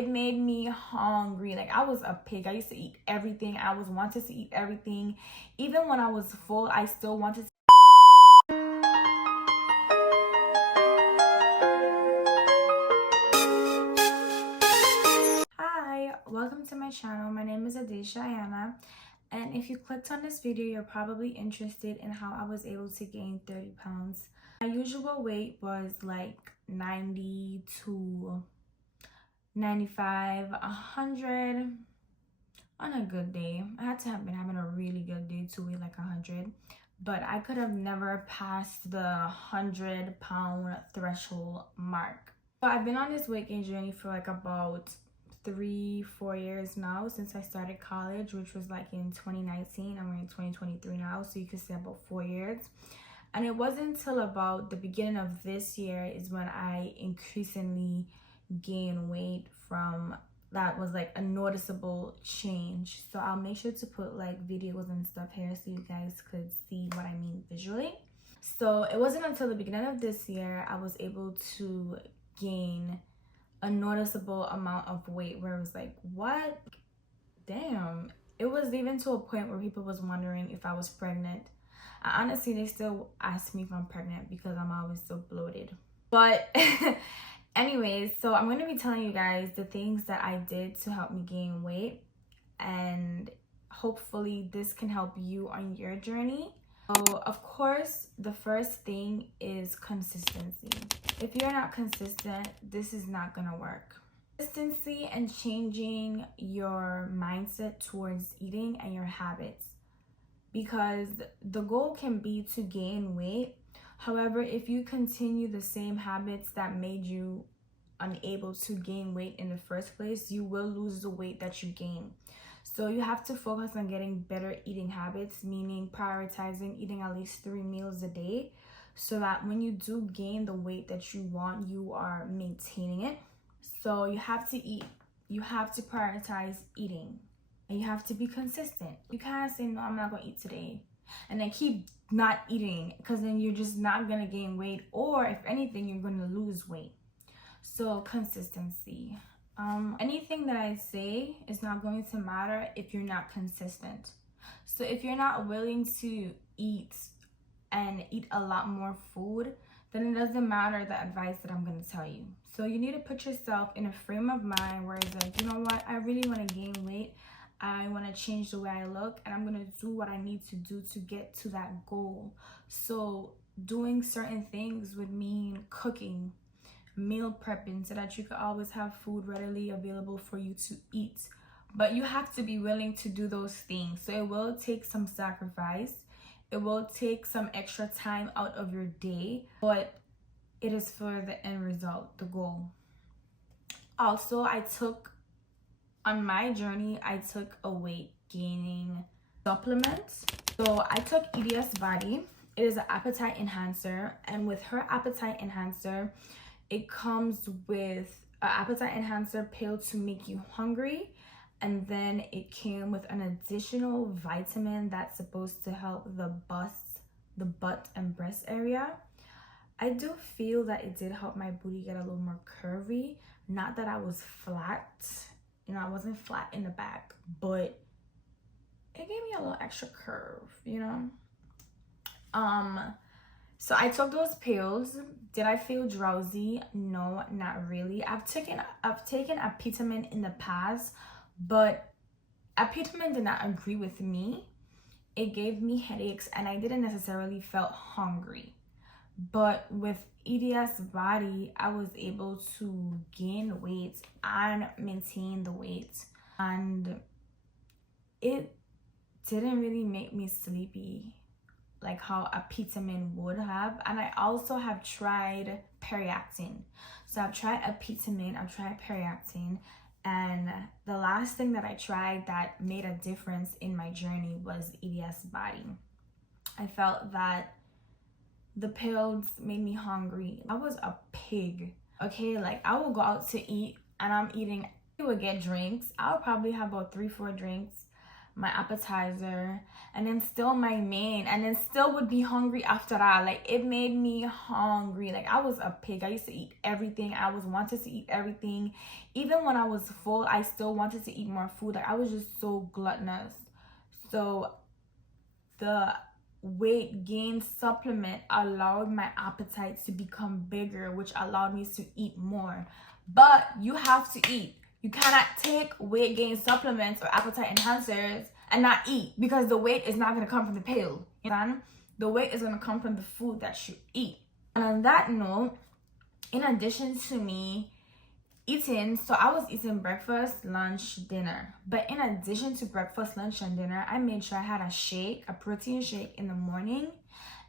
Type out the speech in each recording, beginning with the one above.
It made me hungry. Like, I was a pig. I used to eat everything. I wanted to eat everything. Even when I was full, I still wanted to. Hi, welcome to my channel. My name is Adaesha Ayanna. And if you clicked on this video, you're probably interested in how I was able to gain 30 pounds. My usual weight was like 90 to 95, 100 on a good day. I had to have been having a really good day to weigh like 100, but I could have never passed the 100-pound threshold mark. So I've been on this weight gain journey for like about 3-4 years now, since I started college, which was like in 2019. I'm in 2023 now, so you could say about 4 years. And it wasn't until about the beginning of this year is when I increasingly gained weight. From that was like a noticeable change. So I'll make sure to put like videos and stuff here so you guys could see what I mean visually. So it wasn't until the beginning of this year I was able to gain a noticeable amount of weight where it was like, what? Damn. It was even to a point where people was wondering if I was pregnant. Honestly, they still ask me if I'm pregnant because I'm always so bloated. But anyways, so I'm going to be telling you guys the things that I did to help me gain weight, and hopefully this can help you on your journey. So of course, the first thing is consistency. If you're not consistent, this is not going to work. Consistency and changing your mindset towards eating and your habits, because the goal can be to gain weight. However, if you continue the same habits that made you unable to gain weight in the first place, you will lose the weight that you gain. So you have to focus on getting better eating habits, meaning prioritizing eating at least 3 meals a day, so that when you do gain the weight that you want, you are maintaining it. So you have to eat, you have to prioritize eating, and you have to be consistent. You can't say, no, I'm not gonna eat today, and then keep not eating, because then you're just not gonna gain weight, or if anything, you're gonna lose weight. So consistency. Anything that I say is not going to matter if you're not consistent. So if you're not willing to eat and eat a lot more food, then it doesn't matter the advice that I'm going to tell you. So you need to put yourself in a frame of mind where it's like, you know what, I really want to gain weight. I want to change the way I look, and I'm going to do what I need to do to get to that goal. So doing certain things would mean cooking, meal prepping, so that you could always have food readily available for you to eat. But you have to be willing to do those things. So it will take some sacrifice. It will take some extra time out of your day, but it is for the end result, the goal. Also, on my journey, I took a weight gaining supplement. So I took Idias Body. It is an appetite enhancer, and with her appetite enhancer, it comes with an appetite enhancer pill to make you hungry, and then it came with an additional vitamin that's supposed to help the butt and breast area. I do feel that it did help my booty get a little more curvy. Not that I was flat, you know, I wasn't flat in the back, but it gave me a little extra curve, you know. So I took those pills. Did I feel drowsy? No, not really. I've taken apetamin in the past, but apetamin did not agree with me. It gave me headaches, and I didn't necessarily felt hungry. But with Idias Body, I was able to gain weight and maintain the weight, and it didn't really make me sleepy like how apetamin would have. And I also have tried Periactin. So I've tried apetamin, I've tried Periactin, and the last thing that I tried that made a difference in my journey was Idias Body. I felt that the pills made me hungry. I was a pig, okay? Like, I will go out to eat, and I would get drinks. I'll probably have about 3-4 drinks. my appetizer, and then still my main, and then still would be hungry after that. Like, it made me hungry. Like, I was a pig. I used to eat everything. I was wanted to eat everything. Even when I was full, I still wanted to eat more food. Like, I was just so gluttonous. So the weight gain supplement allowed my appetite to become bigger, which allowed me to eat more. But you have to eat. You cannot take weight gain supplements or appetite enhancers and not eat, because the weight is not going to come from the pill. You know? The weight is going to come from the food that you eat. And on that note, in addition to me eating, so I was eating breakfast, lunch, dinner. But in addition to breakfast, lunch, and dinner, I made sure I had a shake, a protein shake in the morning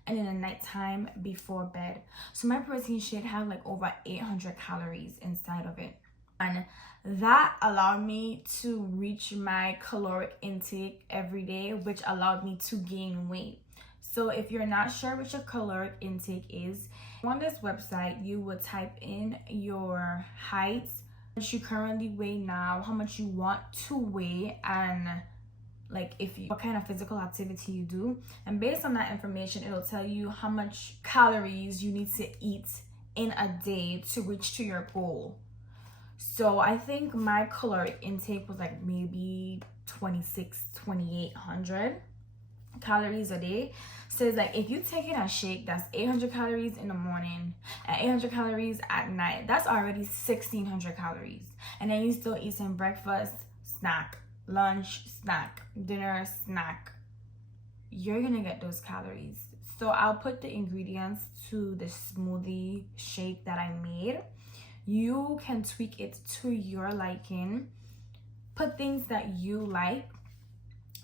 and in the nighttime before bed. So my protein shake had like over 800 calories inside of it. And that allowed me to reach my caloric intake every day, which allowed me to gain weight. So if you're not sure what your caloric intake is, on this website, you would type in your height, how much you currently weigh now, how much you want to weigh, and like what kind of physical activity you do. And based on that information, it'll tell you how much calories you need to eat in a day to reach to your goal. So I think my caloric intake was like maybe 2,800 calories a day. So it's like, if you take in a shake, that's 800 calories in the morning and 800 calories at night, that's already 1,600 calories. And then you still eat some breakfast, snack, lunch, snack, dinner, snack. You're gonna get those calories. So I'll put the ingredients to the smoothie shake that I made. You can tweak it to your liking. Put things that you like.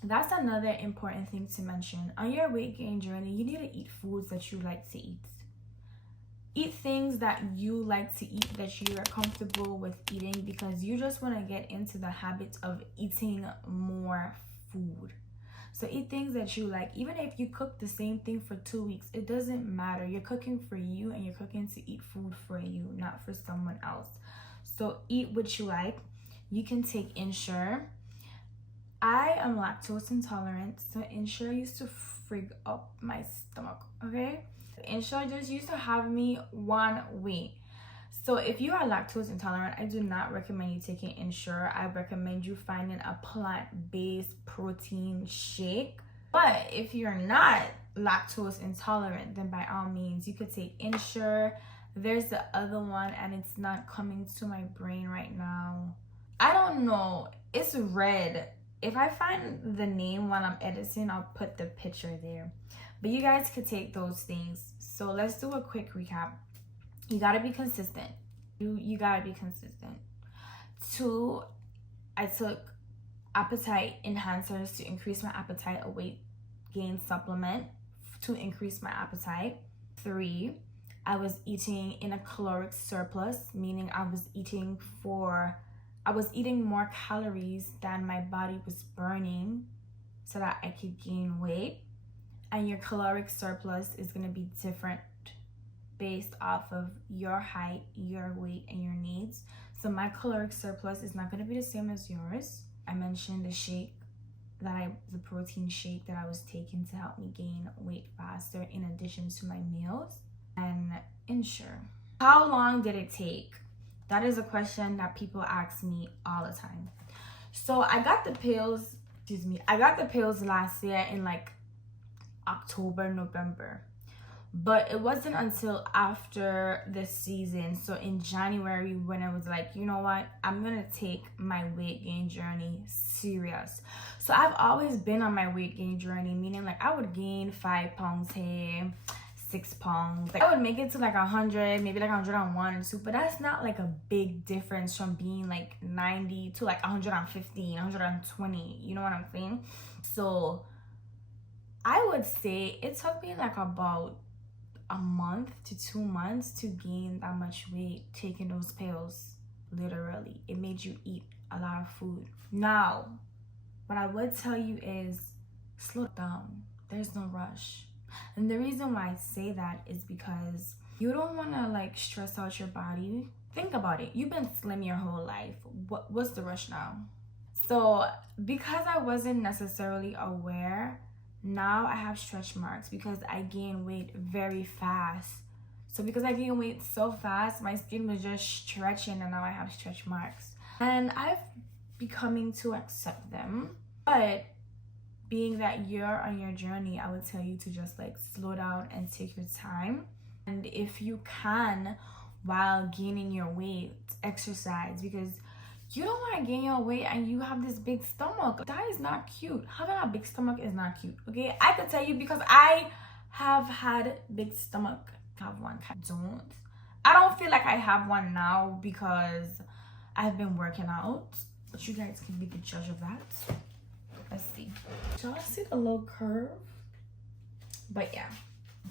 That's another important thing to mention. On your weight gain journey, you need to eat foods that you like to eat. Eat things that you like to eat, that you are comfortable with eating, because you just want to get into the habit of eating more food. So eat things that you like. Even if you cook the same thing for 2 weeks, it doesn't matter. You're cooking for you, and you're cooking to eat food for you, not for someone else. So eat what you like. You can take Ensure. I am lactose intolerant, so Ensure used to frig up my stomach, okay? Ensure just used to have me one way. So if you are lactose intolerant, I do not recommend you taking Ensure. I recommend you finding a plant-based protein shake. But if you're not lactose intolerant, then by all means, you could take Ensure. There's the other one, and it's not coming to my brain right now. I don't know. It's red. If I find the name while I'm editing, I'll put the picture there. But you guys could take those things. So let's do a quick recap. You gotta be consistent. You gotta be consistent. 2, I took appetite enhancers to increase my appetite, a weight gain supplement to increase my appetite. 3, I was eating in a caloric surplus, meaning I was eating more calories than my body was burning so that I could gain weight. And your caloric surplus is going to be different based off of your height, your weight, and your needs. So my caloric surplus is not going to be the same as yours. I mentioned the protein shake that I was taking to help me gain weight faster, in addition to my meals. And Ensure. How long did it take? That is a question that people ask me all the time. So I got the pills last year in like October, November. But it wasn't until after the season, so in January, when I was like, you know what, I'm gonna take my weight gain journey serious. So I've always been on my weight gain journey, meaning like I would gain 5 pounds here, 6 pounds. Like I would make it to like 100, maybe like 101 or 2, but that's not like a big difference from being like 90 to like 115, 120. You know what I'm saying? So I would say it took me like about a month to 2 months to gain that much weight taking those pills. Literally, it made you eat a lot of food. Now, what I would tell you is slow down. There's no rush. And the reason why I say that is because you don't want to like stress out your body. Think about it. You've been slim your whole life. What's the rush now? So because I wasn't necessarily aware, now I have stretch marks because I gain weight very fast. So because I gain weight so fast, my skin was just stretching and now I have stretch marks. And I've becoming to accept them. But being that you're on your journey, I would tell you to just like slow down and take your time. And if you can, while gaining your weight, exercise, because you don't want to gain your weight and you have this big stomach. That is not cute. Having a big stomach is not cute. Okay, I could tell you because I have had big stomach. Have one. I don't feel like I have one now because I've been working out, but you guys can be the judge of that. Let's see. Shall I see the little curve? But yeah,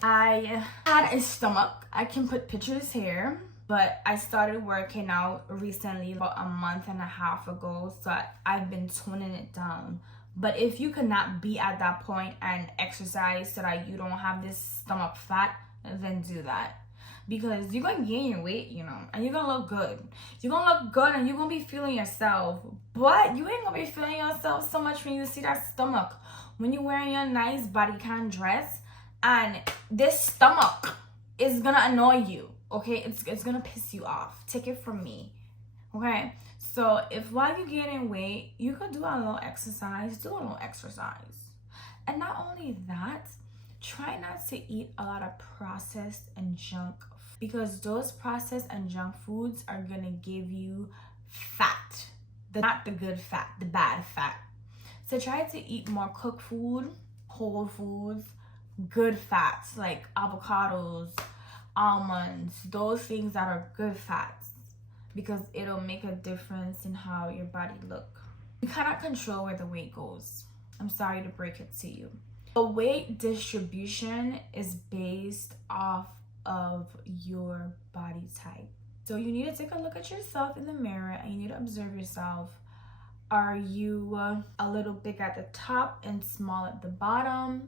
I had a stomach. I can put pictures here, but I started working out recently, about a month and a half ago, so I've been toning it down. But if you could not be at that point and exercise so that you don't have this stomach fat, then do that. Because you're going to gain your weight, you know, and you're going to look good. You're going to look good and you're going to be feeling yourself. But you ain't going to be feeling yourself so much when you see that stomach. When you're wearing your nice bodycon dress and this stomach is going to annoy you, okay? It's going to piss you off. Take it from me, okay? So if while you're gaining weight, you could do a little exercise, do a little exercise. And not only that, try not to eat a lot of processed and junk food, because those processed and junk foods are gonna give you fat, not the good fat, the bad fat. So try to eat more cooked food, whole foods, good fats like avocados, almonds, those things that are good fats, because it'll make a difference in how your body look. You cannot control where the weight goes. I'm sorry to break it to you. The weight distribution is based off of your body type. So you need to take a look at yourself in the mirror and you need to observe yourself. Are you a little big at the top and small at the bottom?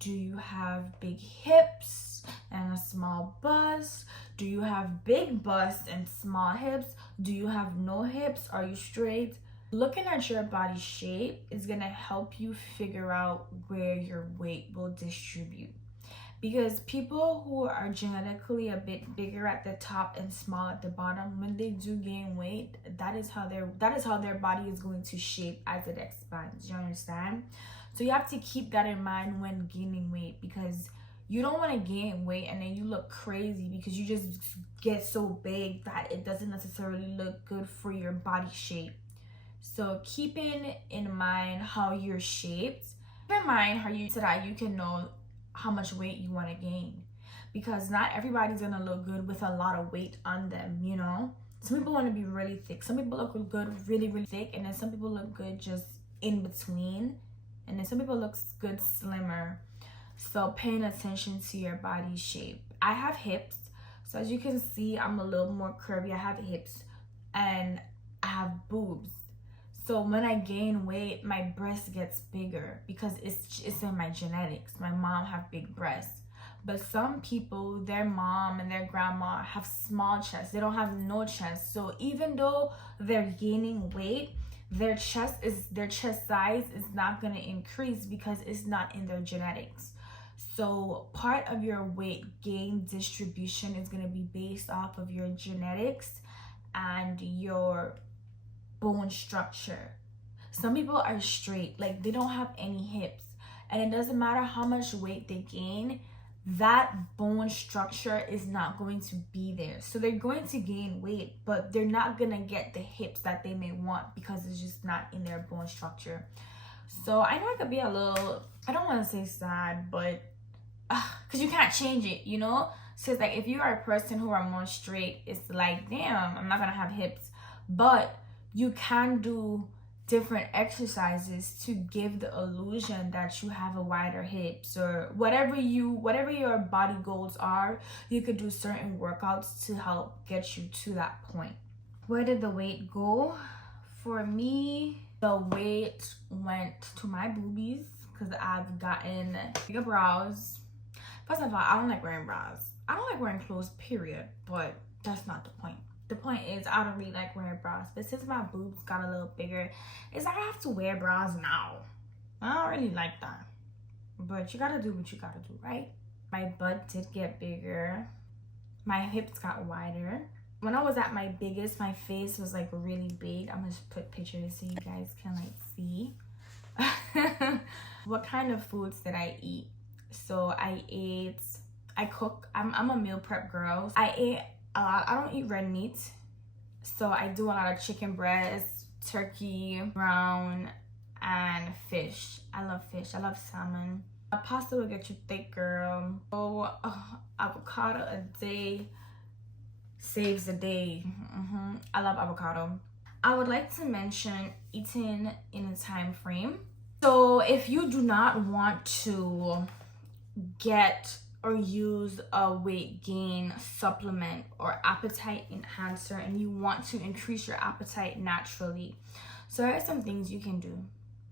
Do you have big hips and a small bust? Do you have big bust and small hips? Do you have no hips? Are you straight? Looking at your body shape is going to help you figure out where your weight will distribute. Because people who are genetically a bit bigger at the top and small at the bottom, when they do gain weight, that is how their body is going to shape as it expands. You understand? So you have to keep that in mind when gaining weight, because you don't want to gain weight and then you look crazy because you just get so big that it doesn't necessarily look good for your body shape. So keeping in mind how you're shaped, keep in mind how you, so that you can know how much weight you want to gain, because not everybody's gonna look good with a lot of weight on them, you know. Some people want to be really thick, some people look good really thick, and then some people look good just in between, and then some people look good slimmer. So paying attention to your body shape. I have hips, so as you can see, I'm a little more curvy. I have hips and I have boobs. So when I gain weight, my breast gets bigger because it's in my genetics. My mom have big breasts. But some people, their mom and their grandma have small chests. They don't have no chest. So even though they're gaining weight, their chest size is not going to increase because it's not in their genetics. So part of your weight gain distribution is going to be based off of your genetics and your bone structure. Some people are straight, like they don't have any hips, and it doesn't matter how much weight they gain, that bone structure is not going to be there. So they're going to gain weight, but they're not gonna get the hips that they may want because it's just not in their bone structure. So I know it could be a little, I don't want to say sad, but because you can't change it, you know. So it's like if you are a person who are more straight, it's like, damn, I'm not gonna have hips. But you can do different exercises to give the illusion that you have a wider hips, or whatever your body goals are. You could do certain workouts to help get you to that point. Where did the weight go? For me, the weight went to my boobies because I've gotten bigger brows. First of all, I don't like wearing bras. I don't like wearing clothes, period, but that's not the point. The point is, I don't really like wearing bras, but since my boobs got a little bigger, it's like I have to wear bras now. I don't really like that, but you gotta do what you gotta do, right? My butt did get bigger. My hips got wider. When I was at my biggest, my face was like really big. I'm gonna just put pictures so you guys can like see. What kind of foods did I eat? So I cook. I'm a meal prep girl. I ate a lot. I don't eat red meat, so I do a lot of chicken breast, turkey, brown, and fish. I love fish. I love salmon. Pasta will get you thick, girl. Oh, avocado a day saves the day. I love avocado. I would like to mention eating in a time frame. So if you do not want to get or use a weight gain supplement or appetite enhancer and you want to increase your appetite naturally, so there are some things you can do.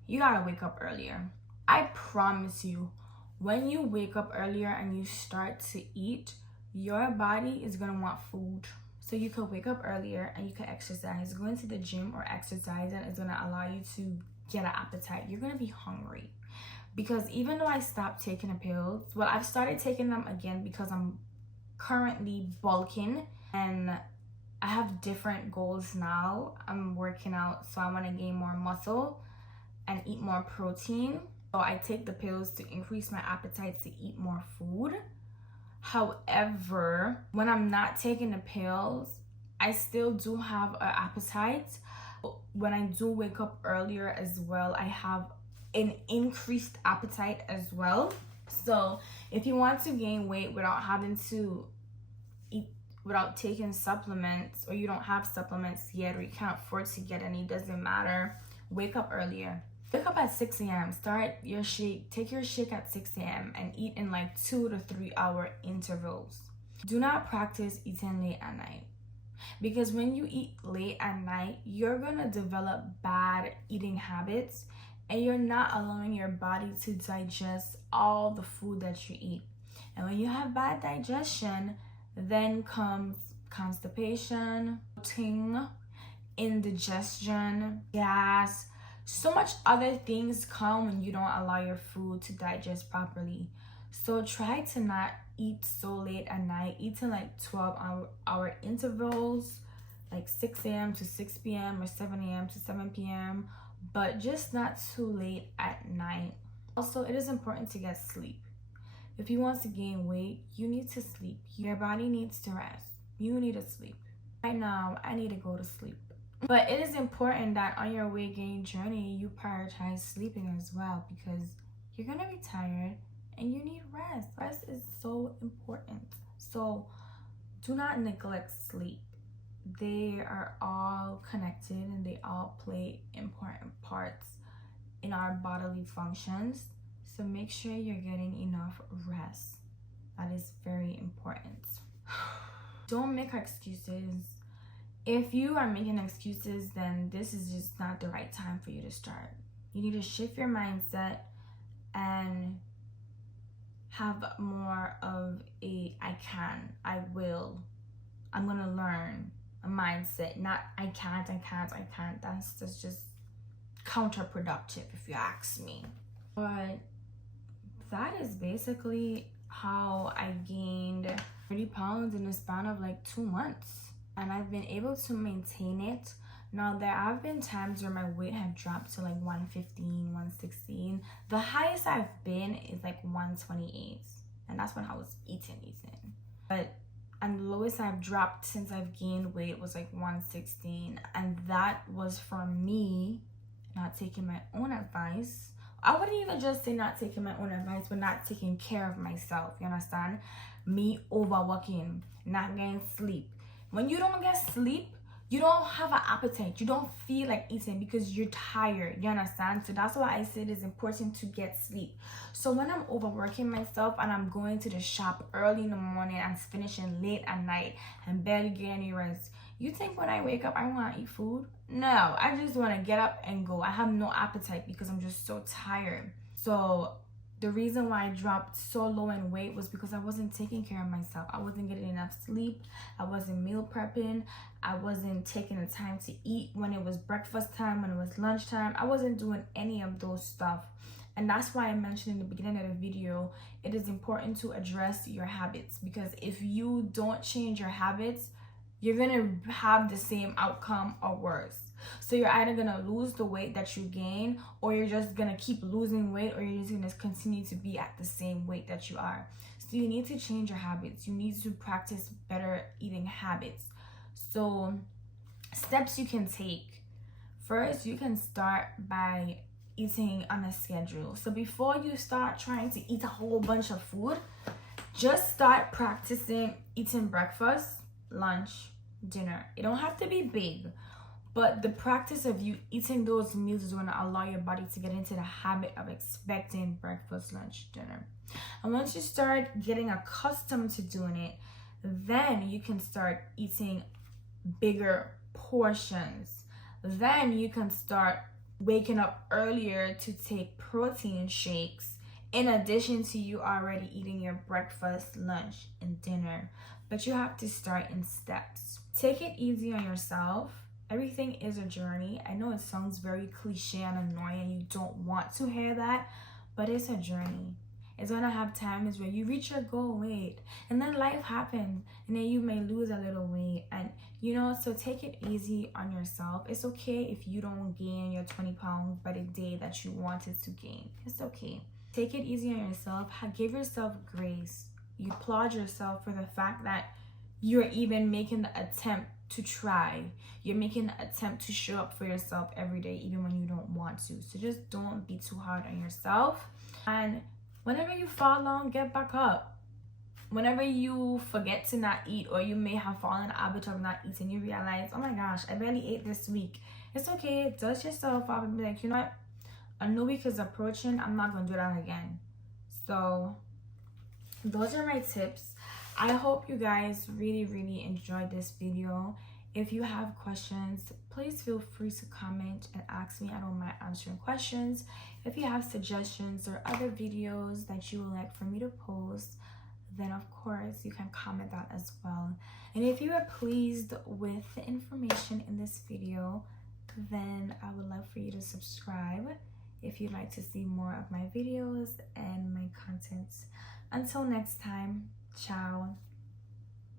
You gotta wake up earlier. I promise you, when you wake up earlier and you start to eat, your body is gonna want food. So you could wake up earlier and you could exercise. Going to the gym or exercising is gonna allow you to get an appetite. You're gonna be hungry. Because even though I stopped taking the pills, well, I've started taking them again because I'm currently bulking and I have different goals now. I'm working out, so I want to gain more muscle and eat more protein. So I take the pills to increase my appetite to eat more food. However, when I'm not taking the pills, I still do have an appetite. When I do wake up earlier as well, I have an increased appetite as well. So if you want to gain weight without having to eat, without taking supplements, or you don't have supplements yet, or you can't afford to get any, doesn't matter, wake up earlier. Wake up at 6 a.m. Start your shake. Take your shake at 6 a.m. and eat in like 2 to 3 hour intervals. Do not practice eating late at night, because when you eat late at night, you're gonna develop bad eating habits and you're not allowing your body to digest all the food that you eat. And when you have bad digestion, then comes constipation, bloating, indigestion, gas. So much other things come when you don't allow your food to digest properly. So try to not eat so late at night. Eat in like 12-hour intervals, like 6 a.m. to 6 p.m. or 7 a.m. to 7 p.m. but just not too late at night. Also, it is important to get sleep. If you want to gain weight, you need to sleep. Your body needs to rest. You need to sleep. Right now, I need to go to sleep. But it is important that on your weight gain journey, you prioritize sleeping as well, because you're going to be tired and you need rest. Rest is so important. So do not neglect sleep. They are all connected and they all play important parts in our bodily functions. So make sure you're getting enough rest. That is very important. Don't make excuses. If you are making excuses, then this is just not the right time for you to start. You need to shift your mindset and have more of a I can, I will, I'm gonna learn a mindset. Not I can't. That's just counterproductive if you ask me. But that is basically how I gained 30 pounds in the span of like 2 months. And I've been able to maintain it. Now, there have been times where my weight have dropped to like 115, 116. The highest I've been is like 128. And that's when I was eating. And the lowest I've dropped since I've gained weight was like 116. And that was from me not taking my own advice. I wouldn't even just say not taking my own advice, but not taking care of myself. You understand? Me overworking, not getting sleep. When you don't get sleep, you don't have an appetite. You don't feel like eating because you're tired. You understand? So that's why I said it's important to get sleep. So when I'm overworking myself and I'm going to the shop early in the morning and finishing late at night and barely getting any rest, you think when I wake up I want to eat food? No, I just want to get up and go. I have no appetite because I'm just so tired. So The reason why I dropped so low in weight was because I wasn't taking care of myself. I wasn't getting enough sleep. I wasn't meal prepping. I wasn't taking the time to eat when it was breakfast time, when it was lunchtime. I wasn't doing any of those stuff. And that's why I mentioned in the beginning of the video, it is important to address your habits, because if you don't change your habits, you're gonna have the same outcome or worse. So you're either gonna lose the weight that you gain, or you're just gonna keep losing weight, or you're just gonna continue to be at the same weight that you are. So you need to change your habits. You need to practice better eating habits. So steps you can take. First, you can start by eating on a schedule. So before you start trying to eat a whole bunch of food, just start practicing eating breakfast, lunch, dinner. It don't have to be big, but the practice of you eating those meals is going to allow your body to get into the habit of expecting breakfast, lunch, dinner. And once you start getting accustomed to doing it, then you can start eating bigger portions. Then you can start waking up earlier to take protein shakes, in addition to you already eating your breakfast, lunch, and dinner. But you have to start in steps. Take it easy on yourself. Everything is a journey. I know it sounds very cliche and annoying, and you don't want to hear that, but it's a journey. It's gonna have times where you reach your goal weight, and then life happens, and then you may lose a little weight, and so take it easy on yourself. It's okay if you don't gain your 20 pounds by the day that you wanted to gain. It's okay. Take it easy on yourself. Give yourself grace. You applaud yourself for the fact that you're even making the attempt to try. You're making the attempt to show up for yourself every day, even when you don't want to. So just don't be too hard on yourself. And whenever you fall down, get back up. Whenever you forget to not eat, or you may have fallen habit of not eating, you realize, oh my gosh, I barely ate this week. It's okay. Dust yourself up and be like, you know what? A new week is approaching. I'm not going to do that again. So those are my tips. I hope you guys really enjoyed this video. If you have questions, please feel free to comment and ask me. I don't mind answering questions. If you have suggestions or other videos that you would like for me to post, then of course you can comment that as well. And if you are pleased with the information in this video, then I would love for you to subscribe if you'd like to see more of my videos and my content. Until next time, ciao.